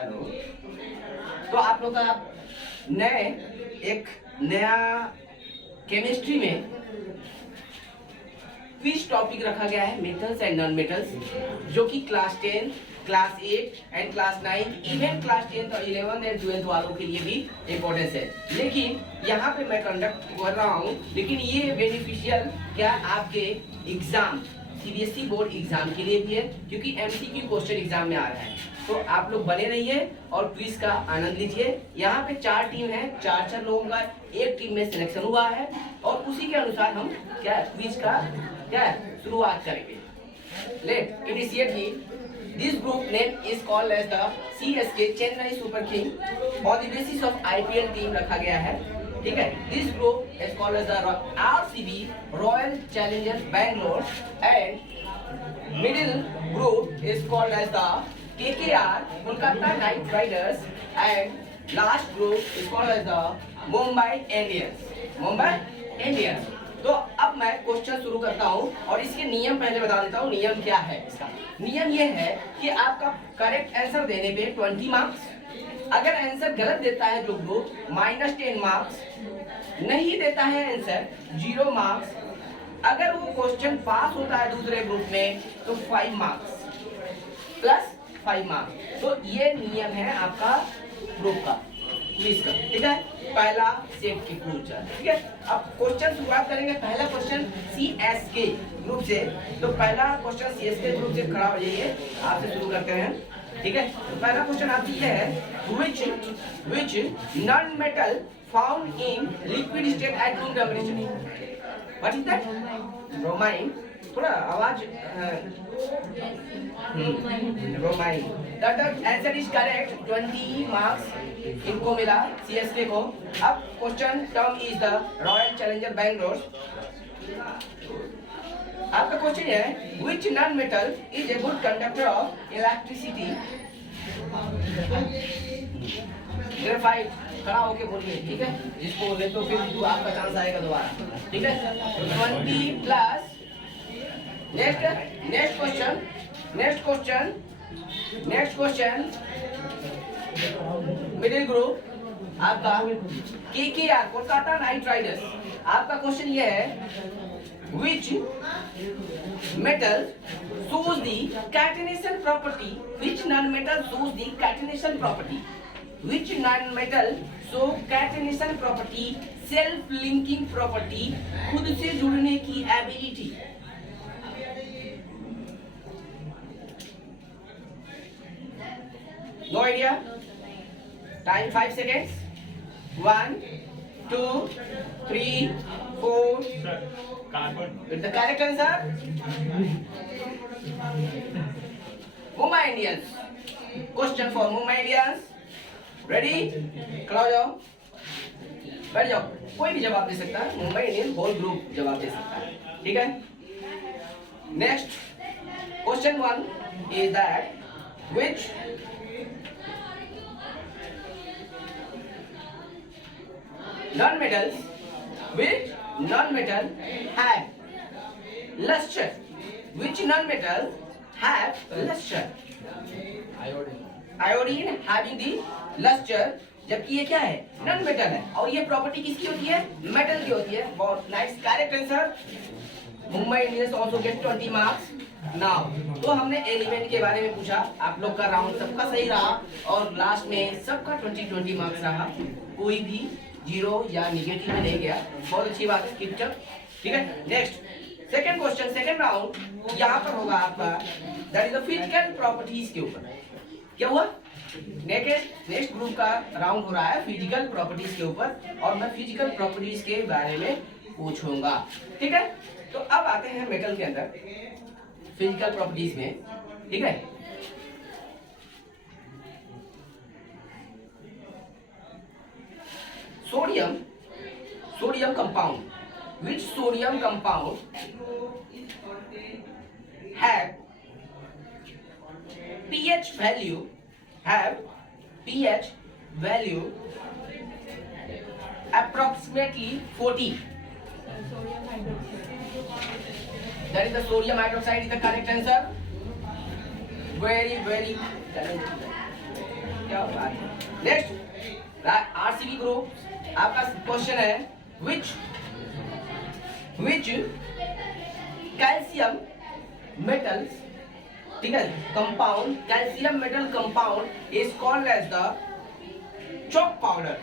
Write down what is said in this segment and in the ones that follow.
Hello. तो आप लोग का एक नया केमिस्ट्री में क्विज टॉपिक रखा गया है, मेटल्स एंड नॉन मेटल्स, जो कि class 10, class 8 and class 9, even class 10 और 11 एंड 12 वालों के लिए भी इम्पोर्टेंस है। लेकिन यहाँ पे मैं कंडक्ट कर रहा हूँ, लेकिन ये बेनिफिशियल क्या आपके एग्जाम, सीबीएसई बोर्ड एग्जाम के लिए भी है, क्योंकि एमसीक्यू क्वेश्चन एग्जाम में आ रहा है। तो आप लोग बने रहिए और क्विज का आनंद लीजिए। यहाँ पे 4 टीम है, 4 लोगों का एक टीम में सिलेक्शन हुआ है और उसी के अनुसार हम क्या क्विज का शुरुआत करेंगे। लेट इनिशिएट ही। This group name is called as the CSK, Chennai super king, on the basis of IPL team रखा गया है, ठीक है। This group is called as the RCB, Royal Challengers Bangalore, and middle group is called as the KKR, Kolkata Knight Riders, and last group is called as the Mumbai Indians, Mumbai Indians। तो अब मैं question शुरू करता हूं और इसके नियम पहले बता देता हूं। नियम क्या है इसका? नियम ये है कि आपका करेक्ट आंसर देने पे 20 मार्क्स, अगर आंसर गलत देता है जो ग्रुप -10 मार्क्स, नहीं देता है आंसर 0 मार्क्स, अगर वो क्वेश्चन पास होता है दूसरे ग्रुप में तो 5 मार्क्स प्लस 5 मार्क्स। तो ये नियम है आपका ग्रुप का, क्विज का, ठीक है। पहला सेट की क्वेश्चन, ठीक है। अब क्वेश्चन शुरुआत करेंगे। पहला क्वेश्चन सीएसके ग्रुप से, तो पहला क्वेश्चन सीएसके ग्रुप से खड़ा हो जाइए, आपसे शुरू करते हैं, ठीक है। तो पहला क्वेश्चन आपकी ये है, which non metal found in liquid state at room temperature? What is that? Bromine। थोड़ा आवाज bromine. The answer is correct, 20 marks इनको मिला सीएसके को। अब question term is the royal challenger Bangalore. आपका क्वेश्चन है, which non metal is a good conductor of electricity? Graphite. खड़ा होके बोलिए, ठीक है। जिसको बोले तो फिर आपका चांस आएगा दोबारा, ठीक है। 20 plus next question middle group आपका केकेआर, कोलकाता नाइट राइडर्स। आपका क्वेश्चन ये है, which metal shows the catenation property? Which non-metal shows the catenation property? Which non-metal show catenation property, self-linking property, खुद से जुड़ने की ability? No idea? Time 5 seconds. 1, 2, 3, 4. Carbon. With the correct answer, Mumbai Indians. Question for Mumbai Indians. Ready? खड़ा हो जाओ, बैठ जाओ। कोई भी जवाब दे सकता है, मुंबई इंडियंस होल ग्रुप जवाब दे सकता है, ठीक है। Next question 1 is that, which non-metals have luster? Which non-metal have luster? Iodine having the luster, जबकि ये क्या है? नॉन मेटल है। और ये प्रॉपर्टी किसकी होती है? मेटल की होती है। बहुत nice, correct answer. Mumbai Indians also get 20 marks. Now तो हमने एलिमेंट के बारे में पूछा, आप लोग का राउंड सबका सही रहा और लास्ट में सबका 20 मार्क्स रहा, कोई भी 0 या निगेटिव में नहीं गया। बहुत अच्छी बात है, कीप अप, ठीक है। Next second question, second round यहाँ पर होगा आपका, that is the physical properties के ऊपर। क्या हुआ? नेक्स्ट ग्रुप का राउंड हो रहा है फिजिकल प्रॉपर्टीज के ऊपर, और मैं फिजिकल प्रॉपर्टीज के बारे में पूछूंगा, ठीक है। तो अब आते हैं मेटल के अंदर फिजिकल प्रॉपर्टीज में, ठीक है। Sodium compound, which sodium compound have pH value approximately 40? That is the sodium hydroxide is the correct answer. Very talented. क्या बात है। नेक्स्ट आरसीबी ग्रुप आपका क्वेश्चन है which कैल्शियम metals, ठीक है, compound calcium metal compound is called as the chalk powder.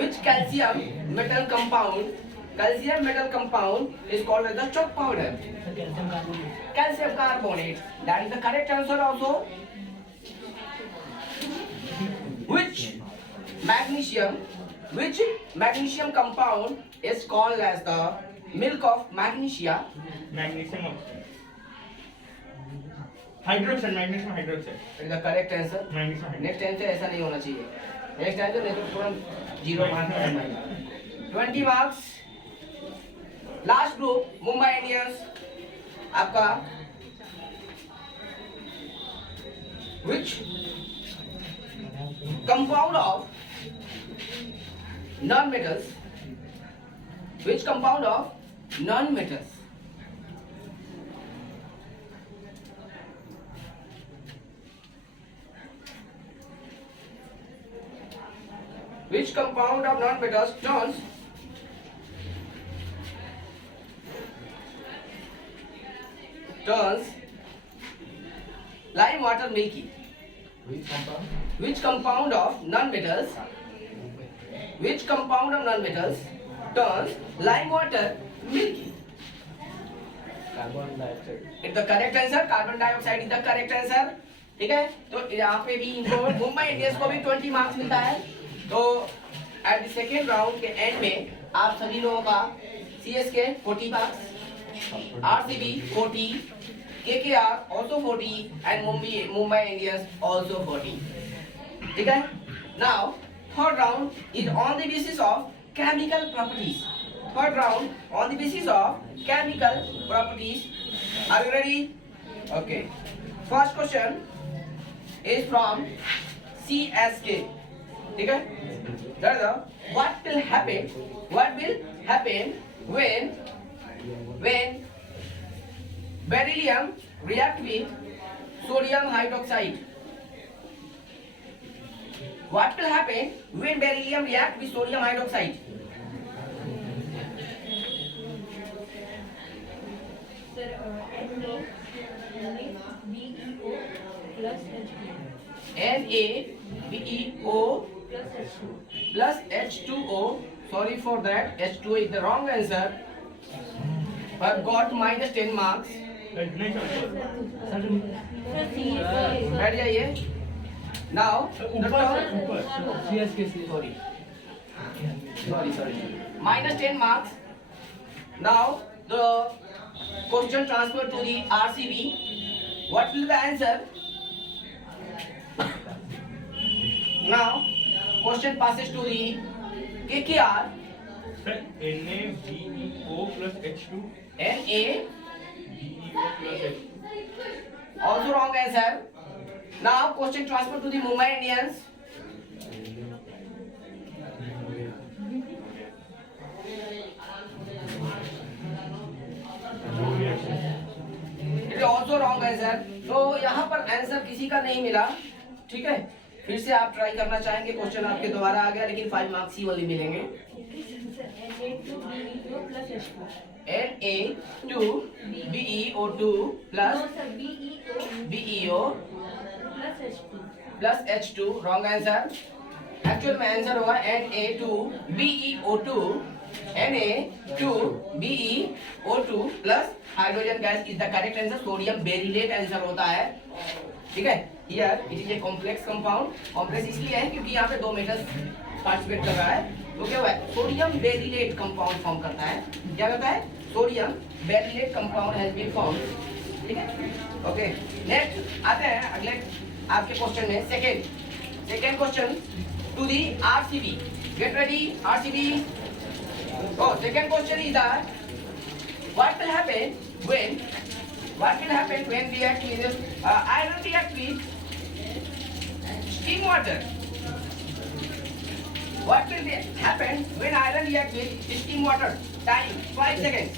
Which calcium metal compound is called as the chalk powder? Calcium carbonate. That is the correct answer also. Which magnesium compound is called as the milk of magnesia? Magnesium hydroxide, magnesium hydroxide. That is the correct answer. Magnesium hydroxide. Next time से ऐसा नहीं होना चाहिए। Next time से नहीं तो तुरंत 0 marks. 20 marks. Last group Mumbai Indians आपका which compound of non-metals which compound of non-metals which compound of non-metals turns lime water milky? Which compound of non-metals turns lime water milky? Carbon dioxide. It's the correct answer. Carbon dioxide is the correct answer. ठीक है, तो यहाँ पे भी इनको Mumbai Indians को भी 20 marks मिलता है। तो एट द सेकेंड राउंड के एंड में आप सभी लोगों का CSK 40 marks, RCB 40, KKR also 40 and Mumbai Indians also 40. ठीक है, now third round is on the basis of chemical properties. Third round on the basis of chemical properties. Are you ready? Okay. First question is from CSK. ठीक है? That is what will happen when beryllium react with sodium hydroxide? What will happen when beryllium react with sodium hydroxide? Sir, NaBeO plus NaBeO plus H2O. Sorry for that. H2O is the wrong answer. But got minus 10 marks. बैठ जाइए। Now the sorry. Minus 10 marks. Now the question transferred to the RCB. What will the answer? Now question passes to the KKR. Sir, NaBeO plus H2. BeO plus H2. Also wrong answer. Now question transferred to the Mumbai Indians. It is also wrong answer. तो यहाँ पर answer किसी का नहीं मिला। ठीक है, फिर से आप ट्राई करना चाहेंगे, क्वेश्चन आपके दोबारा आ गया, लेकिन 5 मार्क्स ही वाले मिलेंगे। Na2BeO2 plus BeO plus H2 wrong answer. Actual में आंसर होगा Na2BeO2 plus hydrogen gas is the correct answer. Sodium beryllate answer होता है। ठीक है, here it is a complex compound. Complex इसलिए है क्योंकि यहाँ पे 2 मेटल्स पार्टिसिपेट कर रहा है। तो क्या हुआ है, सोडियम बेरिलेट कंपाउंड फॉर्म करता है। क्या करता है, sodium beryllate compound has been formed. ठीक है, ओके। नेक्स्ट आते हैं अगले आपके क्वेश्चन में। Second question to the RCB. Get ready RCB. Oh, second question is that what will happen when react with iron react with steam water? What will happen when iron react with steam water? Time 5 seconds.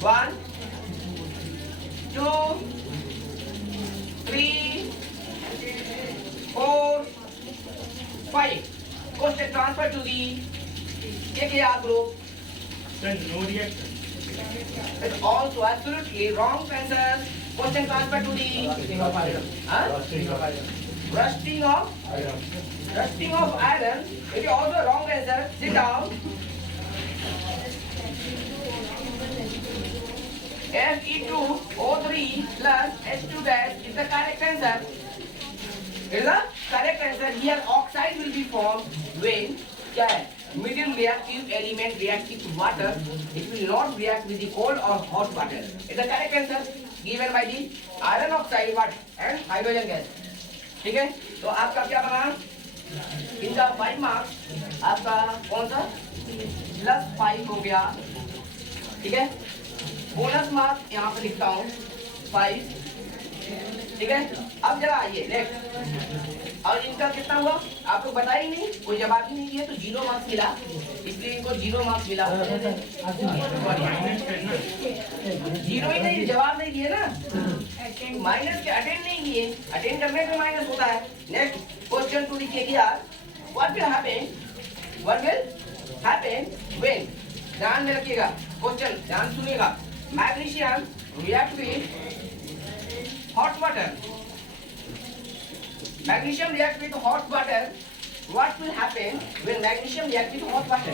1, 2, 3, transfer to the KKR group. Sir, no reaction. It's also absolutely wrong answer. Question transfer to the Rusting of iron. huh? Rusting of iron. Rusting of Iron. iron. It is also wrong answer. Sit down. Fe2O3 plus H2 dash is the correct answer. It is the correct answer. Here oxide will be formed when क्या है? Medium reactive element reacts with water. It will not react with the cold or hot water. It is the correct answer given by the iron oxide what and hydrogen gas. ठीक है? तो आपका क्या बना? इनका 5 marks आपका कौन सा +5 हो गया. ठीक है? बोनस मार्क्स यहाँ पे लिखता हूँ 5. ठीक है? अब जरा आइए नेक्स्ट. और इनका कितना हुआ आपको बता ही नहीं, कोई जवाब ही नहीं दिया तो 0 मार्क्स मिला, इसलिए इनको 0 मार्क्स मिला. माइनस करना. 0 ही नहीं, जवाब नहीं दिए ना, माइनस के अटेंड नहीं किए, अटेंड करने पे माइनस होता है. Next question to the KKR. What will happen when, ध्यान में रखिएगा क्वेश्चन, ध्यान सुनिएगा. Magnesium react with hot water. Magnesium reacts with hot water. What will happen when magnesium reacts with hot water?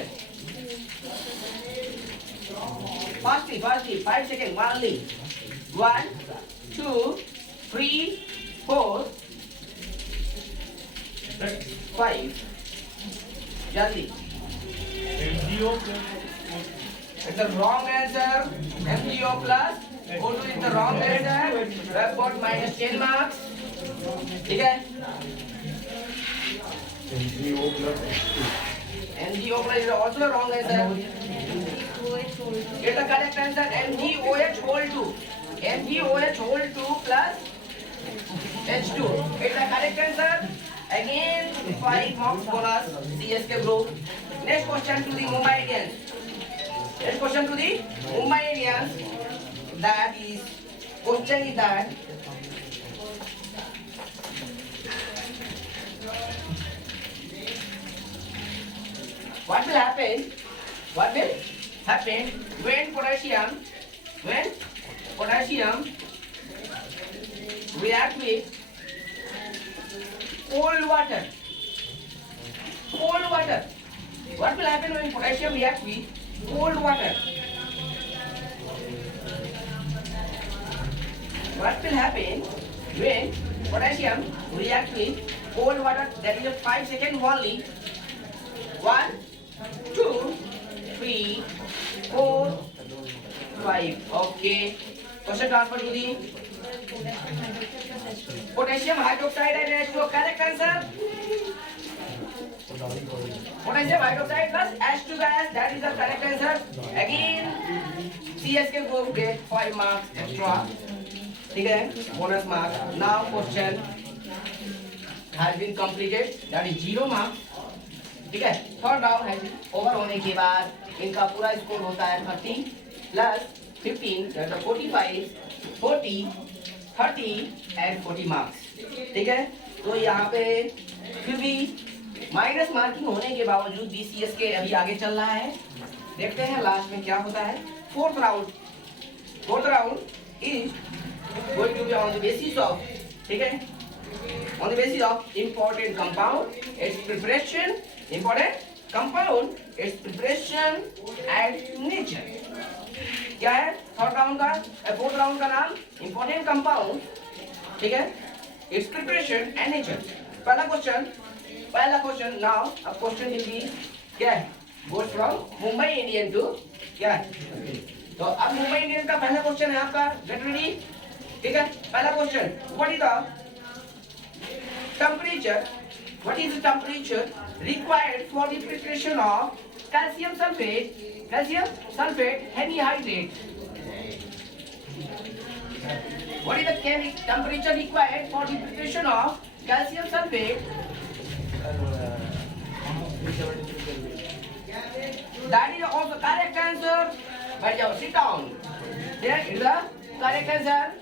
Fastly, 5 seconds, only. 1, 2, 3, 4, Sir, 5. Jaldi. MgO plus It's the wrong answer. MgO plus O2 is the wrong answer. You have got minus 10 marks. ठीक है? MgO plus H2. MgO plus is also the wrong answer. It's the correct answer. MgOH whole 2. MgOH whole 2 plus H2. It's the correct answer. Again 5 marks bonus CSK group. Next question to the Mumbai Indians. Next question to the Mumbai Indians. That is question is that what will happen when potassium react with cold water. What will happen when potassium reacts with cold water? What will happen when potassium reacts with cold water? That is a 5 seconds only. 1, 2, 3, 4, 5. Okay. Question transfer to the potassium hydroxide and H2O. Correct answer. Potassium hydroxide plus H2 gas. That is the correct answer. Again, CSK group get 5 marks extra. ठीक है? Bonus mark. Now question has been completed. That is 0 marks. ठीक है? Third round है over होने के बाद इनका पूरा स्कोर होता है 30 प्लस 15 45 40 30 एंड 40 मार्क्स. ठीक है? तो यहाँ पे फिर भी माइनस मार्किंग होने के बावजूद बीसीएस के अभी आगे चल रहा है. देखते हैं लास्ट में क्या होता है. Fourth round is going to be on the basis of, ठीक है, on the basis of important compound, its preparation, and nature. क्या है फोर्थ राउंड का नाम important compound, ठीक है, its preparation and nature. पहला क्वेश्चन now अब क्वेश्चन will be क्या है, goes from Mumbai Indian to क्या है. तो अब मुंबई इंडियन का पहला क्वेश्चन है आपका, गेट रेडी. ठीक है, पहला question, what is the temperature required for the preparation of calcium sulfate hemihydrate? What is the temperature required for the preparation of calcium sulfate? 373 Kelvin. That is also correct answer. But now sit down. There is the correct answer.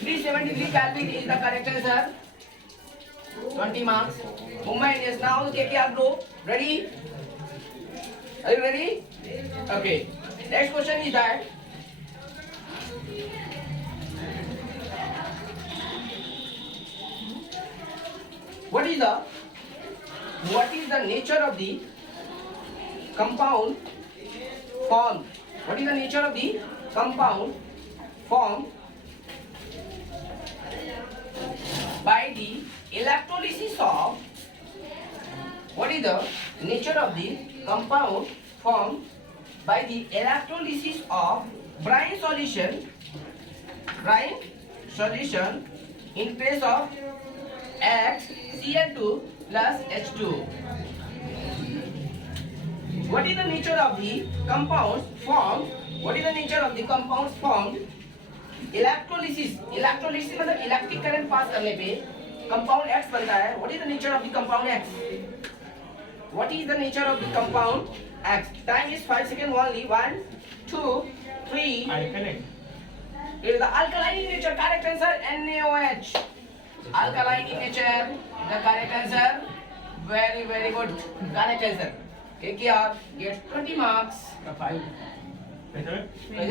373 Kelvin is the correct answer. 20 marks. Mumbai Indians. Now the KKR group. Ready? Are you ready? Okay. Next question is that what is the nature of the compound formed? What is the nature of the compound formed by the electrolysis of? What is the nature of the compound formed by the electrolysis of brine solution in place of HCl2 plus H2? What is the nature of the compounds formed? What is the nature of the compounds formed? Electrolysis मतलब electric current pass करने पे compound X बनता है. What is the nature of the compound X? What is the nature of the compound X? Time is 5 seconds only. 1, 2, 3. Alkaline. It is the alkaline in nature. Correct answer NaOH. Alkaline in nature. The correct answer. Very good. Correct answer. KKR gets 20 marks. 5.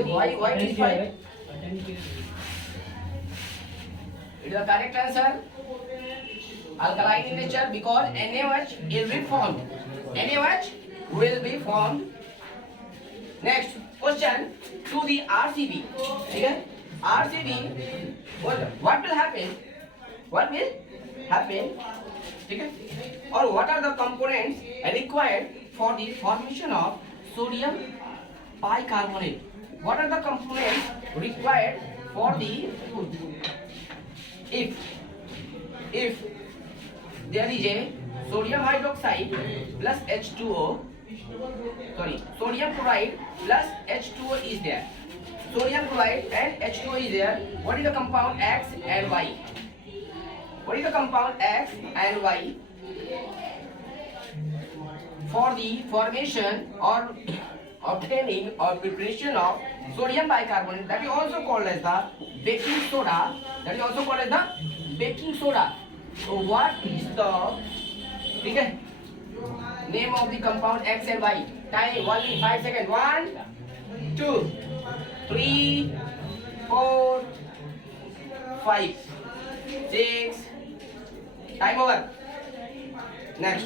Why it is 5? It is the correct answer. Alkaline in nature because NaOH will be formed. NaOH will be formed. Next question to the RCB. Okay? RCB. What will happen? What will happen? Okay? Or what are the components required for the formation of sodium bicarbonate? What are the components required for the if there is a sodium hydroxide plus H2O, sodium chloride plus H2O is there. Sodium chloride and H2O is there. What is the compound X and Y? What is the compound X and Y for the formation or obtaining or preparation of sodium bicarbonate, that is also called as the baking soda. So what is the name of the compound X and Y? Time only 5 seconds. 1, 2, 3, 4, 5, 6. Time over. Next.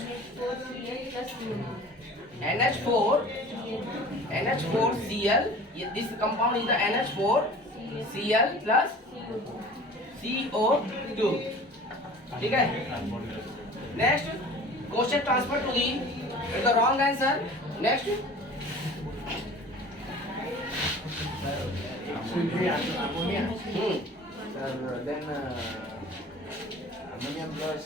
NH4Cl. This compound is the NH4Cl plus CO2. ठीक है? Next question transfer to the wrong answer. Next. Ammonia. Then ammonium plus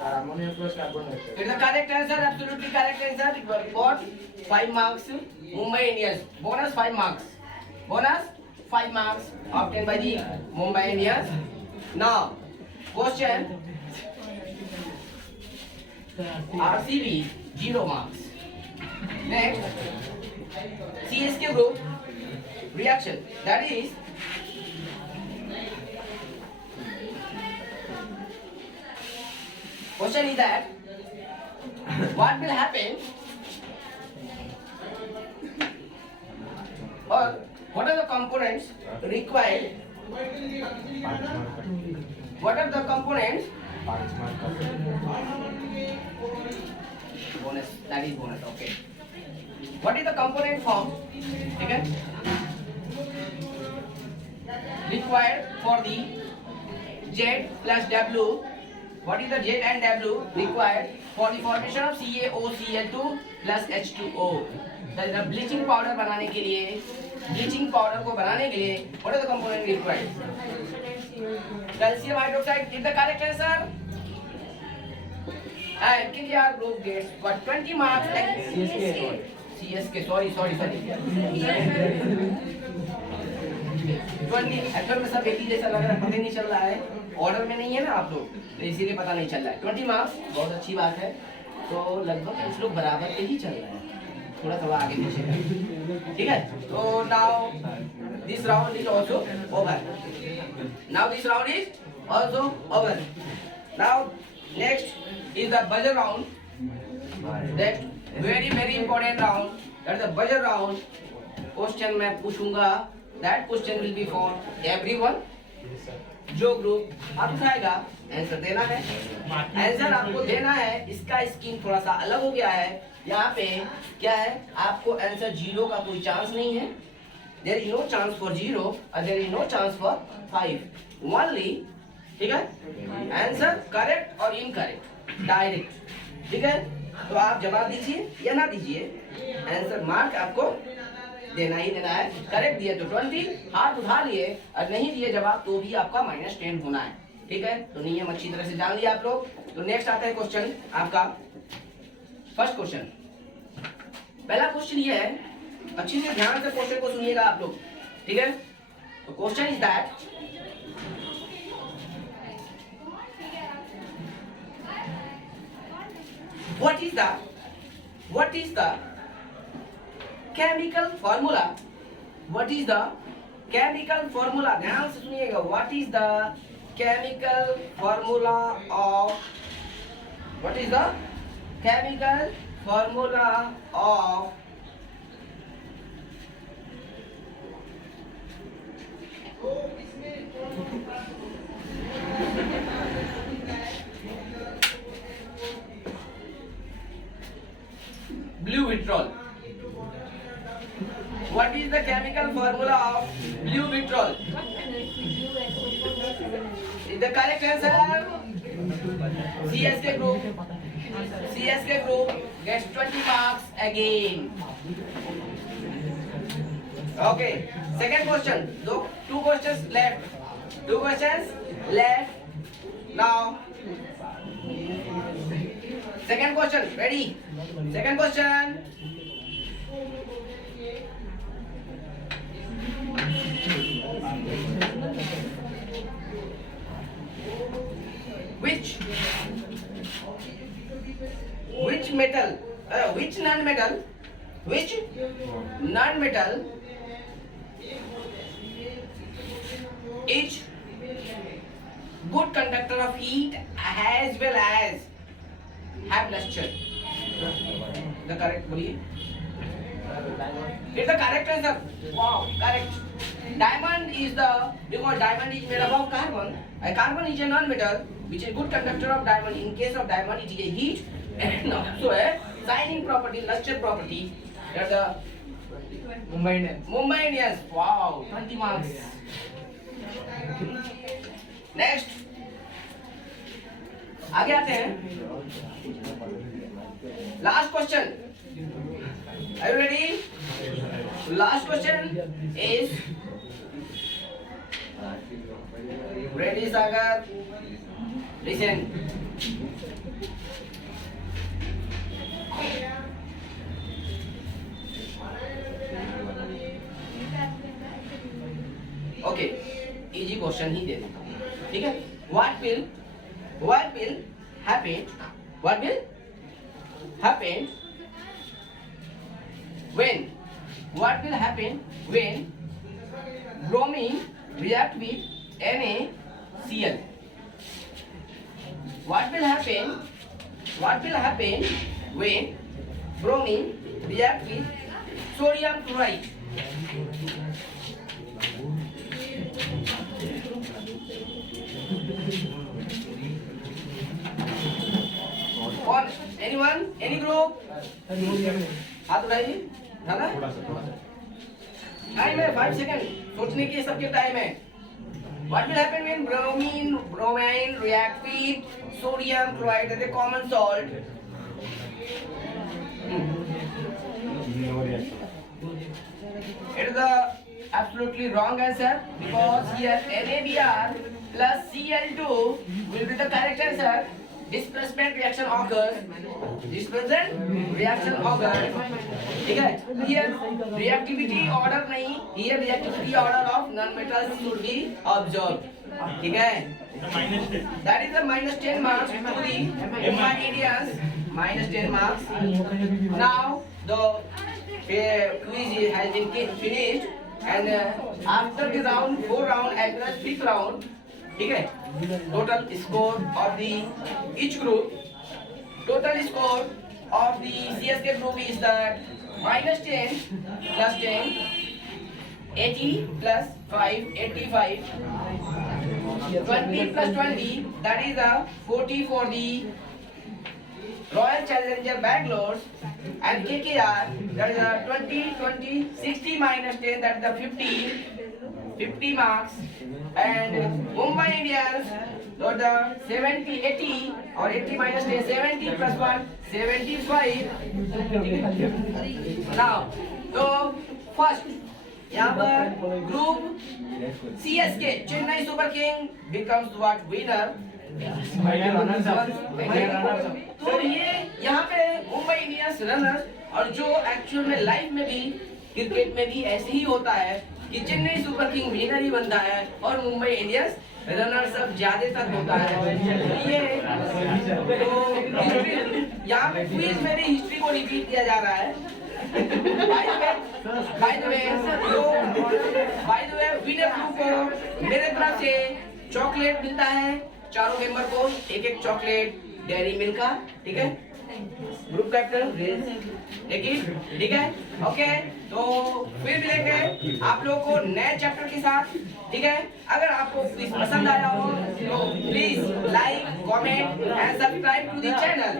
ammonium plus carbon dioxide. It is the correct answer. Absolutely correct answer. You got 5 marks. Mumbai Indians. Bonus 5 marks. Obtained by the Mumbai Indians. Now, question. RCB 0 marks. Next, CSK group reaction. That is question is that what will happen or what are the components required? What are the components? Bonus. That is bonus. Okay. What is the component form? Okay. Required for the Z plus W. What is the Z and W required for the formation of CaOCl2 plus H2O? That is the bleaching powder बनाने के लिए, bleaching powder को बनाने के लिए, what are the component required? Calcium hydroxide is the correct answer. And KKR group gets what 20 marks. CSK. Sorry. 20 actual में सब एक ही जैसा लग रहा है, पता नहीं चल रहा है, ऑर्डर में नहीं है ना आप लोग, तो इसीलिए पता नहीं चल रहा है. 20 मार्क्स बहुत अच्छी बात है. तो लगभग कुछ लोग बराबर पे ही चल रहे हैं, थोड़ा आगे पीछे है. ठीक है. तो now this round is also over. Now this round is also over. Now next is the buzzer round. Next very important round, that's the buzzer round. Question मैं पूछूंगा, that question will be for everyone. जो group हाथ उठाएगा answer देना है, answer आपको देना है. इसका स्कीम थोड़ा सा अलग हो गया है. यहाँ पे क्या है, आपको आंसर जीरो का कोई चांस नहीं है. There is no chance for zero और there is no chance for 5 only. ठीक है, आंसर करेक्ट और इनकरेक्ट डायरेक्ट. ठीक है, तो आप जवाब दीजिए या ना दीजिए, आंसर मार्क आपको देना ही देना है. करेक्ट दिए तो 20, हाथ उठा लिए और नहीं दिए जवाब तो भी आपका -10 होना है. ठीक है, तो नियम अच्छी तरह से जान लिया आप लोग. तो नेक्स्ट आता है क्वेश्चन आपका फर्स्ट क्वेश्चन. पहला क्वेश्चन ये है, अच्छी से ध्यान से क्वेश्चन को सुनिएगा आप लोग. ठीक है, तो question is that what is the chemical formula? What is the chemical formula? ध्यान से सुनिएगा. What is the chemical formula of blue vitriol? What is the chemical formula of blue vitriol? Is the correct answer CSK group. CSK group gets 20 marks again. Okay, second question. Two questions left. Now second question. Ready? Second question. Which non-metal is good conductor of heat as well as have luster? The correct, बोलिए. It's the correct answer. Wow, correct. Diamond is because diamond is made up of carbon. A carbon is a non-metal which is good conductor of diamond. In case of diamond, it is a heat and also a shining property, luster property. That's the Mumbai Indians. Wow, 20 marks. Next, आगे आते हैं. Last question. Are you ready? Last question is ready, Sagar? Listen. Okay, easy question ही दे देता हूँ. ठीक है? What will happen when bromine react with NaCl? What will happen when bromine react with sodium chloride? Or anyone, any group? हाथ उठाइए. Time है 5 second. सोचने के सबके टाइम है. What will happen when bromine react with sodium chloride as a common salt? It is the absolutely wrong answer because here NaBr plus Cl2 will be the correct answer. Displacement reaction occurs. ठीक है, here reactivity order नहीं, here reactivity order of non-metals should be observed. ठीक है, that is the -10 marks to the Mumbai Indians. -10 marks. Now the quiz has been finished and after the 4th round as well as 5th round ठीक है, total score of the each group, total score of the CSK group is that -10 plus 10, 80 plus 5, 85, 20 plus 20, that is a 40 for the Royal Challenger Bangalore, and KKR, that is a 20, 20, 60 minus 10, that is the 50 marks, and Mumbai Indians got the 70, 80 or 80 minus 10, 70 plus 1, 75. Now, so first, यहाँ पर group CSK, Chennai Super King becomes what winner. तो ये यहाँ पे Mumbai Indians runner, और जो actual में life में भी क्रिकेट में भी ऐसे ही होता है कि चेन्नई सुपर किंग विनर ही बनता है और मुंबई इंडियंस रनर सब ज्यादा तक होता है। ये तो यहाँ पे क्विज में भी हिस्ट्री को रिपीट किया जा रहा है। By the way winner group को मेरे तरफ से चॉकलेट मिलता है, चारों मेंबर को एक एक चॉकलेट डेयरी मिल्क का, ठीक है। ग्रुप कैप्टन ठीक है, ओके। तो फिर मिलेंगे आप लोगों को नए चैप्टर के साथ, ठीक है। अगर आपको क्विज पसंद आया हो तो please like, comment and subscribe to the channel,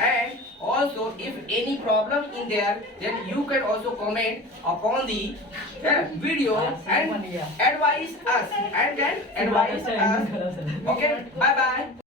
and also if any problem in there then you can also comment upon the video and advise us, okay, bye bye.